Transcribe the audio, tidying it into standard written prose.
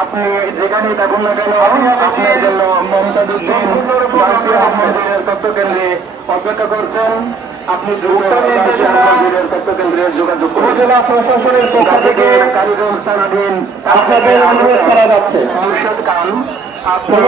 আপনি যেখানেই থাকুন না কেন আপনার জন্য মমতাজউদ্দিন আহমদের তথ্যকেন্দ্রে অপেক্ষা করছেন। আপনি আহমদের তথ্যকেন্দ্রে যোগাযোগ করুন। জেলা প্রশাসনের পক্ষ থেকে কারিগর স্থানাধীন আপনাদের অনুরোধ করা যাচ্ছে। মুর্শিদ খান আপনি